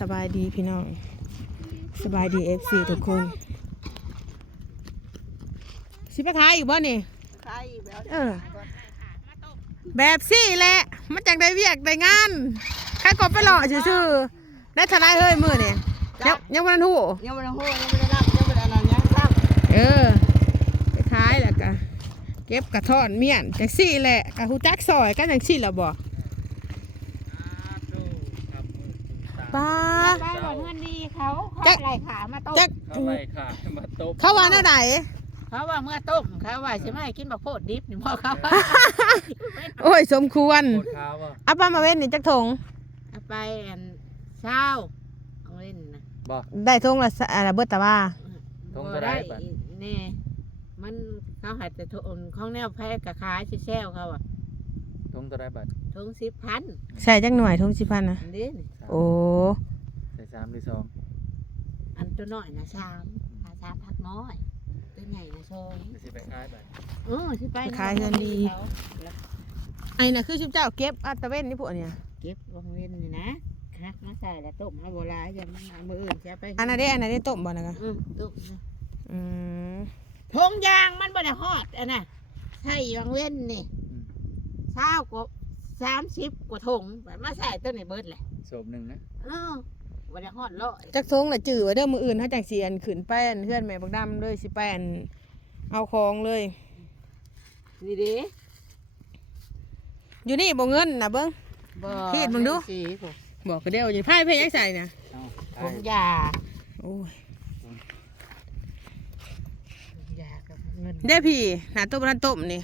สบายดีพี่น้องสบายดีFCทุกคนสิไปขายอีกบ่นี่แบบสี่แหละมันจังได้เวียกได้งานใครก็ไปหล่อซื่อๆได้ทนายเฮ้ยมื้อนี่ยังบ่ทันฮู้ยังไม่ได้หูยังไม่ได้รับยังไม่ได้อะไรยังรับไปขายแล้วก็เก็บกระท่อนเมียนจังสี่แหละก็ฮู้จักซอยกันจังสี่แล้วบ่ป้าไปบ่เงินดีเขาอะไรขามาต้มอะไรค่ะมาต้มเขาว่าแนวไหนเขาว่าเมื่อต้มเขาว่าใช่ไหมกินบักโพดดิบนี่พ่อเขาโอ้ยสมควรเอาปลามาเว้นนี่จักถงเอาไปเช้าเอาเว้นนะได้ถงละอะไรเบิดตาว่าถงก็ได้นี่มันเขาหายแต่ถงของแนวแพ้กับขายแช่เขาอ่ะถงก็ได้บัตรถง10,000ใส่จักหน่วยถง10,000นะโอ้ใส่3หรือ2อันตัวน้อยนะ3พักน้อยตัวใหญ่นะ2สิไปขายบัตรสิไปขายเงินดีไอ้น่ะคือชุบเจ้าเก็บอัตเว้นนี่พวกเนี่ยเก็บวางเว้นนี่นะคักมาใส่แล้วต้มเอาโบราณอย่ามันมืออื่นจะไปอันนั้นได้ต้มบ่นะกะต้มทงยางมันบ่ได้ฮอดอันน่ะใส่วางเว้นนี่20 กว่า30 กว่าทงมาใส่ต้นในเบิดเลยโสม1นะบ่ได้ฮอดร้อยจักทงน่ะจื้อไว้เด้อมื้ออื่นเฮาจังสิอันขึ้นไปอันเฮือนแม่บักดำเลยสิไปอันเอาของเลยนี่เด้อยู่นี่บ่เงินน่ะเบิ่งเฮ็ดมึงดูบอกก็เดี๋ยวอยู่ไผเพยังใส่น่ะทงยาโอ้ยยากับเงินได้พี่หาต้มร้านต้มนี่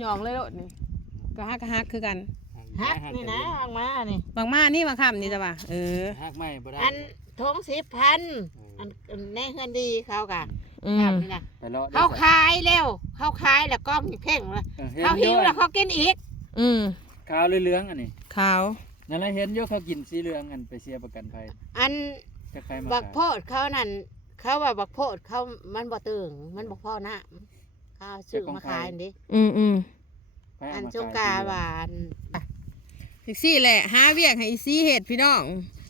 หยองเลยโลดนี่ก็ฮักคือกันฮักนี่นะออกมานี่บางมานี่บางคำนี่จ้ะป่ะฮักไม่บ่ได้อันทง10,000อันแน่เฮือนดีเขากะนี่นะเขาขายแล้วเขาขายแล้วก้อมเพ่งแล้วเขาหิวแล้วเขากินอีกขาวเหลืองอันนี้ขาวนั่นแหละเห็นอยู่เขากินสีเหลืองอันไปเสียประกันภัยอันบักโพดเขานั่นเขาว่าบักโพดเขามันบ่ตึงมันบ่พอนะเขาซื้อมาขายดิอันจงกาหวานอีซี่แหละหาเวียกให้อีซี่เห็ดพี่น้อง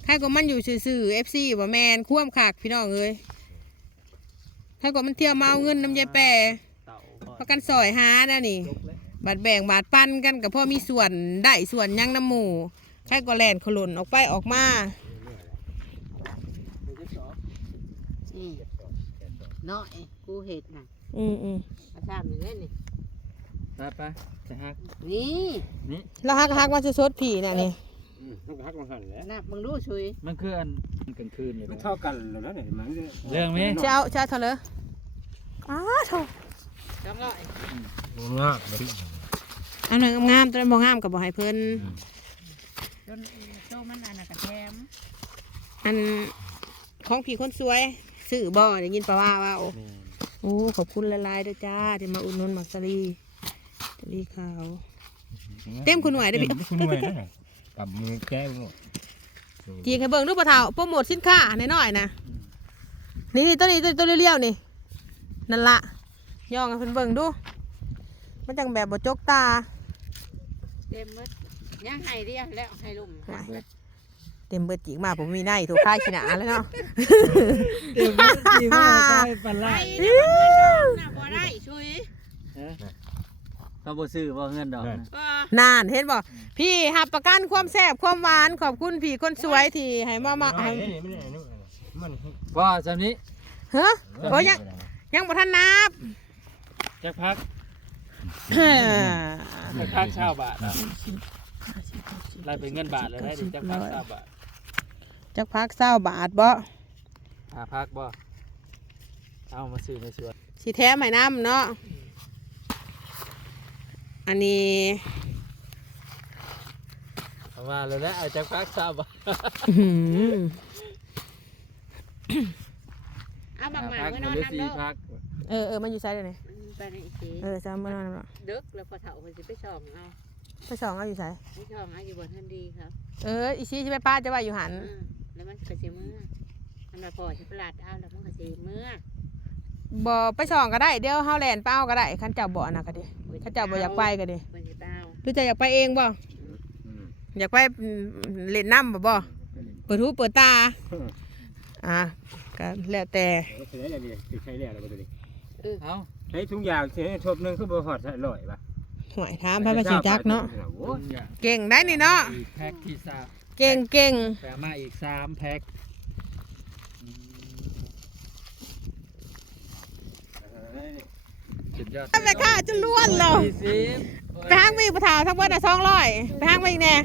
ถ้าก็มันอยู่ซื่อๆ FC บ่แมนคว่ำขากพี่น้องเอ้ยถ้าก็มันเที่ยวมาเอาเงินน้ำยายแปรเพราะกันซอยหานะนี่บาดแบ่งบาดปั้นกันกับพ่อมีส่วนได้ส่วนยังน้ำหมูใครก็แล่นขลุ่นออกไปออกมาน้อยกูเห็ดน่ะอาจารย์นี่เล่นนี่ไปจะฮักนี่แล้วฮักมาสดๆผีน่ะนี่มันก็ฮักมาหันแล้วนะมึงดูช่วยมันคืออันกลางคืนเลยมันเท่ากันแล้วนะเนี่ยมันเรื่องมั้ยเจ้าเท่าเลยเท่าจังเลยงามอันนั้นงามตัวนั้นบ่งามกับบ่ให้เพิ่นโตมันอันน่ะกระแทมอันของผีคนสวยซื้อบ่ได้ยินป่าวว่าโอ้ขอบคุณหลายๆด้วยจ้าที่มาอุดหนุนมักสลีขาวเต็มคุณหน่วยได้พี่กับมือแก้วจีให้เบิ่งรูปปลาเทาโปรโมทสินค้าหน่อยนะนี่ตัวนี้ตัวเลี้ยวนี่นั่นละย่องให้เพิ่นเบิ่งดูมันจังแบบบ่จกตาเต็มเบิดย่างไห้เรียแล้วไห้ลุ่มเต็มเบิดจีกมาผมมีในถูกค่ายชนะแล้วเนาะเต็มเบิดจีกมาได้ปลาน่ะบ่ได้ช่วยเขาบ่ซื้อบ่เงินดอกนานเห็นบ่พี่หับประกันความแซ่บความหวานขอบคุณพี่คนสวยที่ให้มาให้ว่าจำนี้ฮะโอ้ยังบ่ทันนับจักพักเช่าบาทไล่เป็นเงินบาทเลยได้ดิจักพัก20 บาทจักพัก20 บาทบ่พักบ่เอามาซื้อในสวนสิแถมให้น้ำเนาะอันนี้มาเลยแล้วเอาจากพัก20 บาทเอาบางหมาก็นอนน้ำเด้อมันอยู่ไซด์เลยไปในอีกทีซ้ำมานอนน้ำเด็กแล้วพอเฒ่าคนจะไปส่องเอาอยู่ไซด์ไปส่องเอาอยู่บนทันดีครับอีซี่ใช่ไหมป้าจะว่าอยู่หันแล้วมันกระเสียเมื่อมันมาพอจะประหลาดเอาแล้วมันกระเสียเมื่อบ่ไปส่องก็ได้เดี๋ยวเฮาแลนเป้าก็ได้คันเจ้าบ่น่ะก็ดิคันเจ้าบ่อยากไปก็ดิหรือจะอยากไปเองบ่อยากไปเล่นน้ำบ่ ปิดหูเปิดตาอ่ะก็แล้วแต่ ใช้ได้เลยใช้ได้อะไรบ้างตัวนี้ เอา ใช้ทุกอย่างใช้ชบหนึ่งคือบ่หอดใส่ลอยป่ะ หวยถามพระประสิจักเนาะ โอ้ย เก่งได้นี่เนาะ อีกแพ็คที่สาม เก่งเก่ง แปลมาอีก3แพ็ค สุดยอด ไปค่าจะล้วนเรา 40 ไปห้างมีประถาวทั้งหมดอ่ะ200ไปห้างมาอีกแน่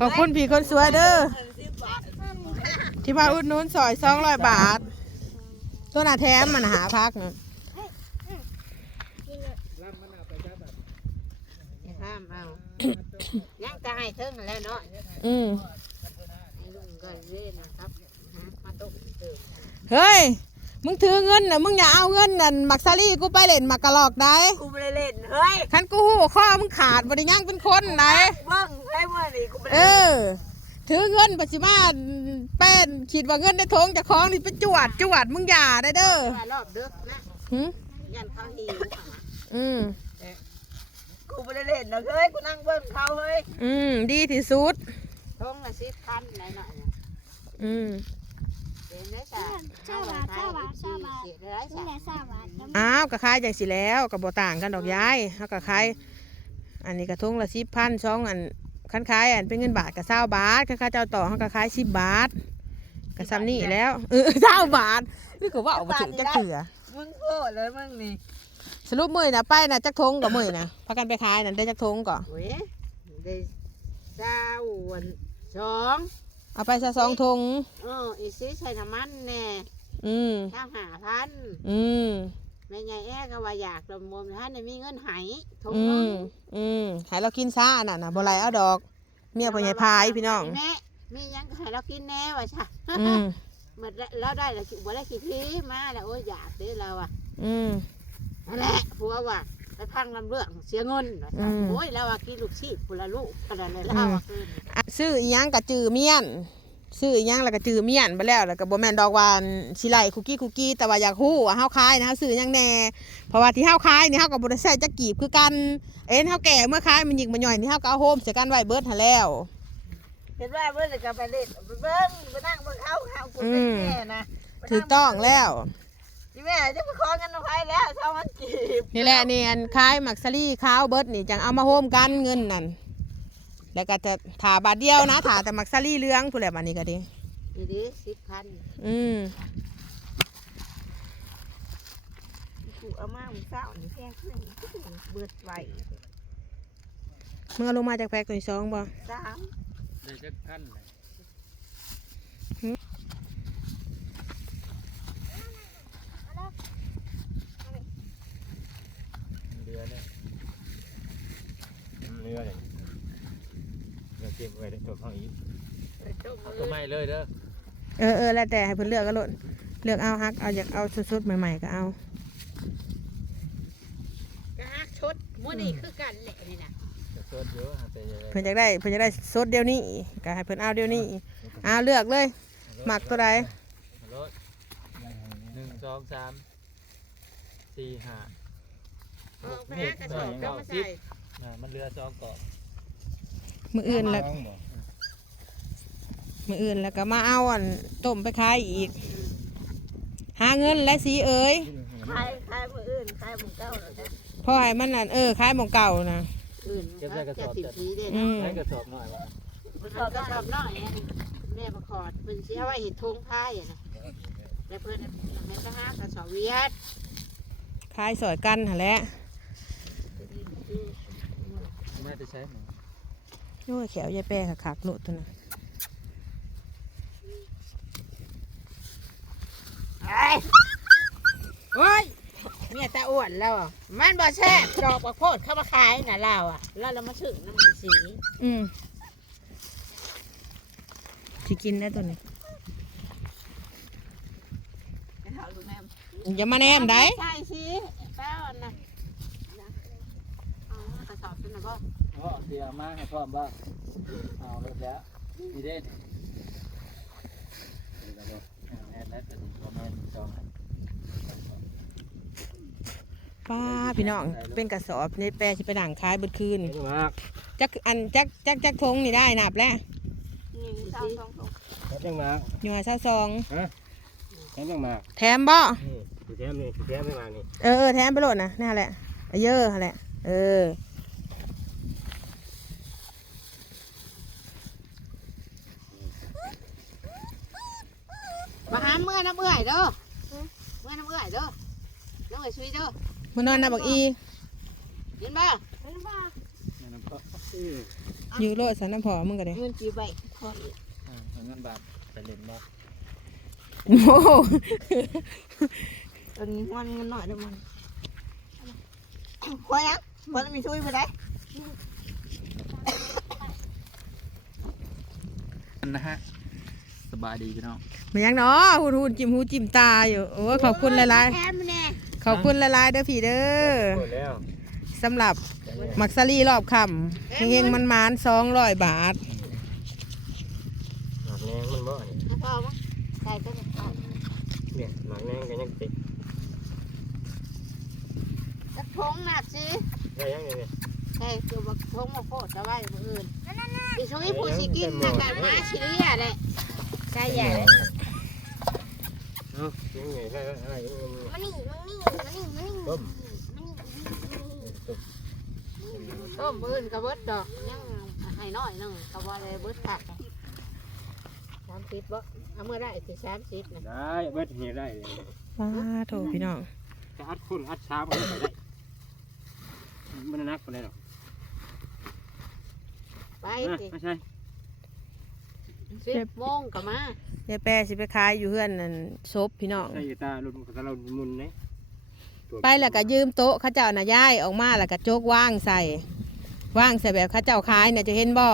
ขอบคุณพี่คนสวยเด้อที่มาอุดหนุนซอย200 บาท ตัวหน้าแถมมันหาพักเนาะ ห้ามเอายังจะให้เทิงแล้วเนาะ อืม ลุงก็เล่นนะครับมาตกเติม เฮ้ยมึงถือเงินน่ะมึงอย่าเอาเงินนั่นมักซารี่กูไปเล่นมักกะลอกได้ กูไม่ได้เล่นเฮ้ย คันกูหูข้อมึงขาดบ่ได้ยังเป็นคนไหน เบิ้งให้เมื่อนี่กูไม่ เอ ได้ อ ถือเงินปัจจุบันเป็นคิดว่าเงินในทงจะคล้องนี่ไปจวดมึงอย่าได้เด้อ รอบดึกนะ หึ ยันเขาหิว อืม กูไม่ได้เล่นนะเฮ้ยกูนั่งเบิ้งเขาเฮ้ย ดีที่สุด ทงละ10,000ไหนหน่อย อืม เดี๋ยวนี้จ้ะเสียได้จ้ะ นี่แหละสาบาท อ้าวก็ขายจังสิแล้วก็บ่ต่างกันดอกยายเฮาก็ขายอันนี้กระทงละ10,000 2อันคันขายอันเป็นเงินบาทก็20 บาทคันค่าเจ้าต่อเฮาก็ขาย10 บาทก็ซ้ำนี่แล้ว20 บาทนี่ก็ว่าเอาบ่ถึงจักเถื่อ มึงโง่เลยมึงนี่ สรุปมื้อน่ะไปน่ะจักทงก็มื้อน่ะพากันไปขายนั่นได้จักทงก็ เว้ยได้22 เอาไปซะ2ทง อีซีใส่น้ำมันแน่ อืม 5,000 อืม แม่ใหญ่แอ้ก็ว่าอยากลำมวมท่านได้มีเงินใหายทง อื นึ ม ง ให้เรากินซ่าน่ะนะบ่ไหลเอาดอก เมียพ่อใหญ่พายพี่น้อง แม่มีหยังก็ให้เรากินแน่ว่าใช่ อืม มันเราได้แล้วบ่ได้กี่ทีมาแล้วโอ้ยอยากเด้อเราอ่ะ อืม นั่นแหละผัวว่าไปพังลำเรื่องเสียเงินว่า อื ซะ ม โอ้ยเราว่ากินลูกชีพคนละลูกขนาดนั้นเราว่าคืน อ่ะซื้ออีหยังกะจือเมียนซื้ออีหยังแล้วก็จือเมียนไปแล้วก็บ่แม่นดอกว่าสิไลคุกกี้แต่ว่าอยากฮู้ว่าเฮาขายนะเฮาซื้อหยังแน่เพราะว่าที่เฮาขายนี่เฮาก็บ่ได้ใช้จักกีบคือกันเอ็นเฮาแก่เมื่อขายมันหยิกมันย่อยนี่เฮาก็เอาโฮมใส่กันไว้เบิดหั่นแล้ว เห็นว่าเบิ่งก็ไปเล่นไปเบิ่งไปนั่งเบิ่งเขากูเป็นแม่นะ ถูกต้องแล้ว ที่แม่จะไปขอเงินเอาไปแล้วเท่ามันกีบ นี่แหละนี่อันขายมักซารี่ขาวเบิดนี่จังเอามาโฮมกันเงินนั่นแล้วก็จะถาบาทเดียวนะถาแต่มักซารี่เหลืองผู้นแหละบัดนี้ก็ดี นี่ดิ10,000 อืม กูเอามามึงเศร้านี่แพงขึ้นเบิดไว้ เมื่อลงมาจากแพ็กตัวที่สองบ่ 3 ได้จักพันเลยเรือเนี่ย เรือเลยเรือเก็บไว้ในตัวเขาอีก เอาตัวใหม่เลยเด้อ แล้วแต่ให้เพิ่นเลือกก็โลดเลือกเอาฮักเอาอยากเอาสุดๆใหม่ๆก็เอา ก็ฮักชุดมื้อนี้คือกันแหละนี่น่ะ จะสดเยอะแต่ยังไง เพิ่นอยากได้สดเดี๋ยวนี้ก็ให้เพิ่นเอาเดี๋ยวนี้เอาเลือกเลยหมักตัวใด รถ1 2 3 4 5 เอาไปหากระสอบก็มาใส่ มันเรือ2เกาะ มื้ออื่นแล้วก็มาเอาอันต้มไปขายอีก หาเงินและสีเอ๋ย ขายมื้ออื่นขายมื้อเก่าแล้วจ้ะ พอให้มันนั่นขายหม่องเก่านะ อื่นจะติดผีเด้ อืม ใช้กระสอบหน่อยวะ กระสอบน้อยแม่ประคอดเพิ่นสิเอาไว้เฮ็ดธงพายน่ะแล้วเพิ่นแม่ก็หากระสอบเวียด ขายสอยกันหั่นแหละ ไม่ได้ใช้หมู โอ้ยแขวยายแป้คักๆโลดตัวน่ะ โอ้ยเนี่ยตาอ้วนแล้วอ่ะมันบ่แซ่บดอกบักโพดเข้ามาขายน่ะเราอ่ะแล้วเรามาซื้อน้ำมันสี สิกินได้ตัวนี้ ไปเฮาลูกแม่ อย่ามาแนมได้ ใช่สิแป้วน่ะเอากระสอบขึ้นมาบ่ ก็เสียมาให้พร้อมบ้างเอารถแล้วดีเด่นแอนแล้วเป็นประมาณ2 ป้าพี่น้องเป็นกระสอบในแปรสิไปด่างขายเบิดคืน มาก จักทงนี่ได้นับแล้ว 1 สองถุง แถมยังมา อยู่หาเช้าซอง แถมยังมา แถมบ่ แถมนี่แถมไม่มานี่ แถมไปโหลดนะนั่นแหละเยอะแหละ มาหาเมื่อน้ำเอื่อยเด้อเมื่อน้ำเอื่อยเด้อน้ำเอื่อยช่วยเด้อ มื้อนอนนะบักอี ยินบ่ อยู่โลดสันน้ำพอมึงก็ได้ เงินจีใบพอ เงินบาทไปเล่นบ่ โอ้โห ตอนนี้มันเงินหน่อยเด้อมันคอยนะมันมีช่วยไปได้ นะฮะสบายดีพี่น้อง มันยังเนาะหุ่นจิ้มหูจิ้มตาอยู่โอ้ยขอบคุณหลาย แถมแน่ ๆขอบคุณหลายๆเด้อพี่เด้อ หมดแล้ว สำหรับมักซารีรอบค่ำเฮงๆมัน200 บาท หมากแนงมันบ่นี่ พอมั้งใส่ก็ได้ เนี่ยหมากแนงก็ยังติด กระทงหนักสิ ได้ยังเนี่ย ใช่ตัวบักทงมาโคตรจะไว้มืออื่นดิช่วยผู้สิกินนะการมาชิลิอะเลยใช่ใหญ่เลย เอ้ายังไงได้อะไร มานี่มานี่มานี่มานี่ ต้ม ต้มมืออื่นกระเบิดดอกยังให้น้อยนึงกระบอกเลยเบิดผัก30บ่เอาเมื่อได้สิ30นะ ได้เบิดเฮ็ดได้ ว้าโถพี่น้อง จะอัดคุณอัดช้ามันไปได้มันนักไปได้หรอก ไปสิ ไม่ใช่ 10 โมงก็มาย ายแปรสิไปขายอยู่เฮือนนั่นซบพี่น้อง ใช่ตาลุนตาเรามุนเนี่ย ไปแล้วก็ยืมโต๊ะเขาเจ้าน่ะย้ายออกมาแล้วก็โจกว่างใส่แบบเขาเจ้าขายเนี่ยจะเห็นบ่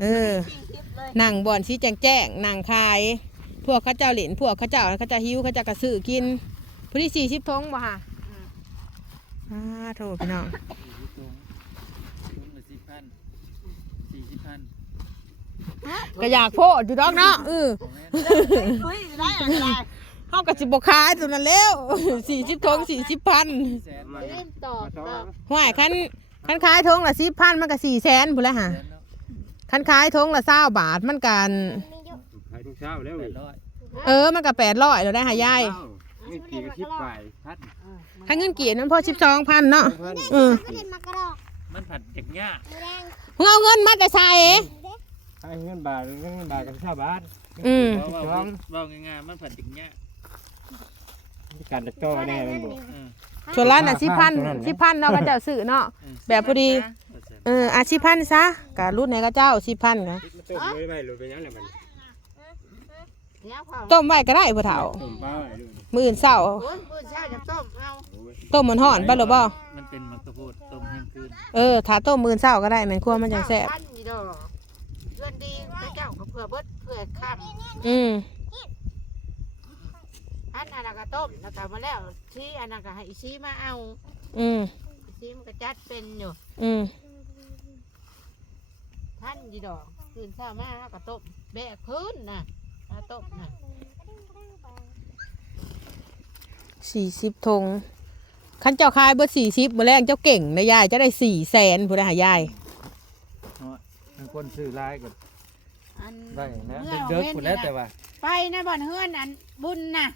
เออ 40เลย นั่งบ่อนสีแจ้งนั่งขาย พวกเขาเจ้าเหรียญพวกเขาเจ้าหิวเขาเจ้ากระซื้อกินผู้ที่40 ทงบ่ค่ะโถพี่น้อง 40,000 ก็อยากโพดอยู่ดอกเนาะเฮ้ยได้อะไร เฮาก็สิบ่ขายตัวนั้นแล้ว40 ทง 40,000 แสน มา เล่นตอบตอบ ห้วยคันขายทงละ10,000มันก็400,000พุ่นแหละฮะ แสนเนาะ คันขายทงละ20 บาทมันกัน มีเยอะ ขายทุกเช้าแล้ว 800 มันก็800แล้วได้หายาย นี่กี่กระชิบไปพัด ถ้าเงินเกียรติมันพอ12,000เนาะ เออ ก็เล่นมากระดอก มันผัดจากหญ้า มือแดง มึงเอาเงินมาแต่ใส่ ให้เงินบาทกับชาวบ้าน ว่าง่ายๆมันผัดจากหญ้า การตะโต้แน่มันบอก ส่วนร้านน่ะ10,000เนาะเขาเจ้าซื้อเนาะ แบบพอดี 10,000ซะกะรุ่นไหนก็เจ้า10,000ก็ ต้มเลยไม่รู้เป็นยังไงมัน เนี่ยความ ต้มไว้ก็ได้พ่อเฒ่า ต้มเปล่าอะไรดู มื้ออื่นเช้า โอ้ยมือเช้าจะต้มเอา ต้มมันฮ้อนไปหรือบ่ มันเป็นมักกะโพดต้มแห้งคืน ถ้าต้มมื้อเช้าก็ได้แม่นครัวมันจังแซ่บ พันอยู่ดอกเพื่อนดีพระเจ้าก็เผื่อเบิดเผื่อข้าม อืม อันนั้นก็ต้มแล้วก็มาแล้วชี้อันนั้นก็ให้อีชี้มาเอา อืม อีชี้มันก็จัดเป็นอยู่ อืม พันอยู่ดอกคืนเช้ามาแล้วก็ต้มแบกคืนน่ะเอาต้มน่ะ 40 ทงคันเจ้าขายเบิด40มื้อแรงเจ้าเก่งนะยายจะได้400,000พุ่นน่ะหายาย มันคนซื้อลายก่อน อัน ได้นะ เมื่อ เดิก เว้น คนแล้ว นี่ แต่ นะ ว่า ไปนะบ่อนเฮือนอันบุญน่ะ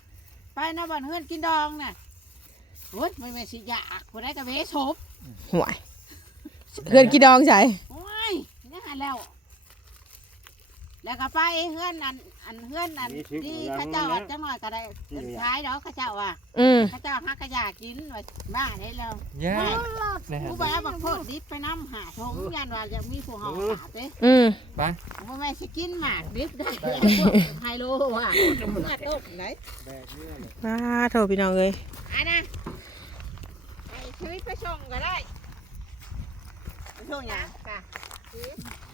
ไปนะบ่อนเฮือนกินดองน่ะโอ้ยไม่แม่นสิอยากคนได้ก็เวชบ ห่วยเฮือนกี่ดองใส่ โอ้ยนี่หาแล้ว แล้วก็ไปเฮือนอันเฮือนอันที่เข้าเจ้าอันจังหน่อยก็ได้ท้ายดอกเข้าเจ้าอ่ะ อืม เข้าเจ้าฮักกระยากินว่าบ้าได้แล้ว หญ้า กูบ้าบักโพดดิบไปน้ำหาทงยันว่าจะมีผู้เฮาหาเด้ อืม ไป บ่แม่สิกินหมากดิบได้ไฮโลว่ะมาต้มไหน โทรพี่น้องเอ้ย อันน่ะไอ้ชีวิตไปส่งก็ได้ไปส่งหยังค่ะ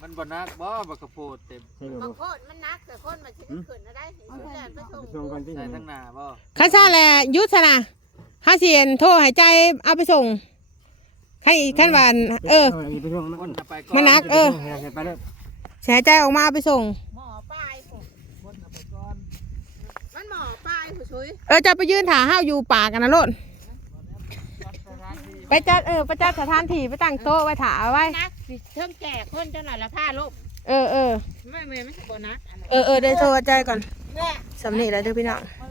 มันบ่นักบ่บักกะโพดเต็ม ใช่ไหม บางคนมันนักแต่คนมันสิขึ้นนะได้สิเดินไปส่ง ช่วงกันที่ ใส่ทั้งหน้าบ่ ข้าซาแหละยุทธนะห้าเสียนโทรหายใจเอาไปส่งให้ขั้นวานไปช่วง คนจะไปก่อน มันนักไปเลย หายใจออกมาเอาไปส่ง หมอปลายผมมันหมอปลายผู้ช่วย จะไปยืนถาห้าวอยู่ป่ากันนะโลดไปจัดสถานที่ไปตั้งโต๊ะไว้ถาเอาไว้ นักสิเทิงแก่คนเจ้าหน่อยละผ้าลบ เออ ไม่ใช่โบนัสอันนั้น เดี๋ยวโทรใจก่อน แม่ สำนีแล้วเด้อพี่น้อง ไป